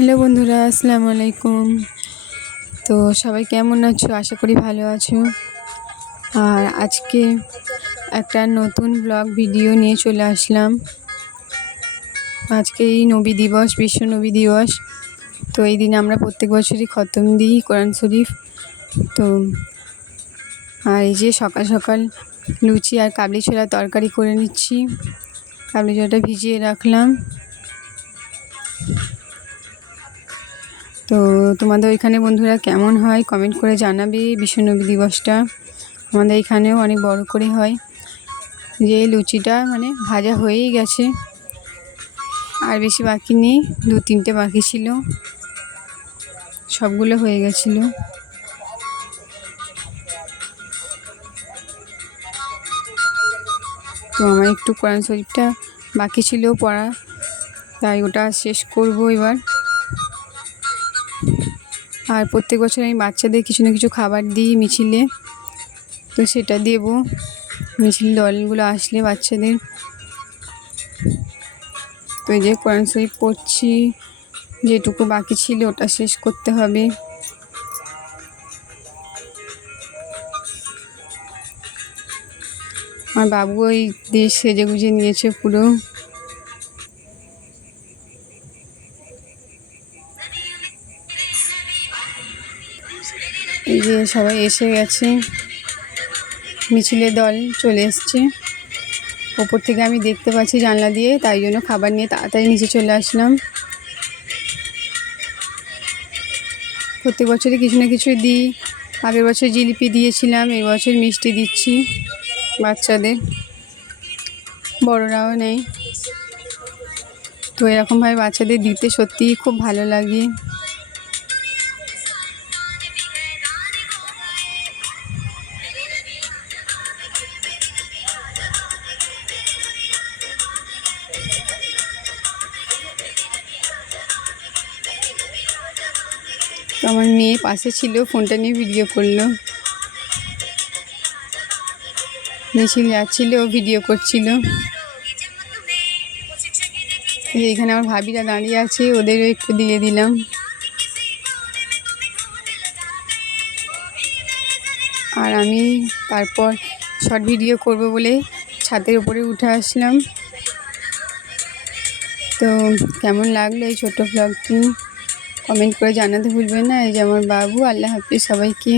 Hello বন্ধুরা, আসসালামু আলাইকুম। তো সবাই কেমন আছো? আশা করি ভালো আছো। আর আজকে একটা নতুন ব্লগ ভিডিও নিয়ে চলে আসলাম। আজকে এই নবী দিবস, বিশ্ব নবী দিবস। তো এই দিনে আমরা প্রত্যেক বছরই খতম দিই কোরআন শরীফ। তো আর এই যে সকাল সকাল লুচি আর কাবলি ছোলা তরকারি করে নিচ্ছি। কাবলি ছোলাটা ভিজিয়ে রাখলাম। তো তোমাদের ওইখানে বন্ধুরা কেমন হয় কমেন্ট করে জানাবে। বিশ্ব নবী দিবসটা আমাদের এখানেও অনেক বড় করে হয়। যে লুচিটা ভাজা হয়েই গেছে, আর বেশি বাকি নেই, 2-3টে বাকি ছিল, সবগুলো হয়ে গেছিলো। তো আমার একটু কোরআন শরীফটা বাকি ছিল পড়া, তাই ওটা শেষ করব এবার। আর প্রত্যেক বছর আমি বাচ্চাদের কিছু না কিছু খাবার দিই মিছিলে, তো সেটা দেব মিছিল দলগুলো আসলে বাচ্চাদের। তো এই যে কোরআন শরীফ পড়ছি, যেটুকু বাকি ছিল ওটা শেষ করতে হবে। আমার বাবু ওই দেশ সেজে গুজে নিয়েছে পুরো। এই যে সবাই এসে গেছে, মিছিলের দল চলে এসছে। ওপর থেকে আমি দেখতে পাচ্ছি জানলা দিয়ে, তাই জন্য খাবার নিয়ে তাড়াতাড়ি নিচে চলে আসলাম। প্রত্যেক বছরই কিছু না কিছু দিই। আগের বছর জিলিপি দিয়েছিলাম, এবছর মিষ্টি দিচ্ছি বাচ্চাদের, বড়রাও নেয়। তো এরকমভাবে বাচ্চাদের দিতে সত্যিই খুব ভালো লাগে। তো আমার মেয়ে পাশে ছিল, ফোনটা নিয়ে ভিডিও করলো। মিছিল যাচ্ছিল, ভিডিও করছিল। এইখানে আমার ভাবিরা দাঁড়িয়ে আছে, ওদেরও একটু দিয়ে দিলাম। আর আমি তারপর শর্ট ভিডিও করব বলে ছাদের উপরে উঠে আসলাম। তো কেমন লাগলো এই ছোট ব্লগটি কমেন্ট করে জানাতে ভুলবেন না। এই যে আমার বাবু। আল্লাহ হাফেজ সবাইকে।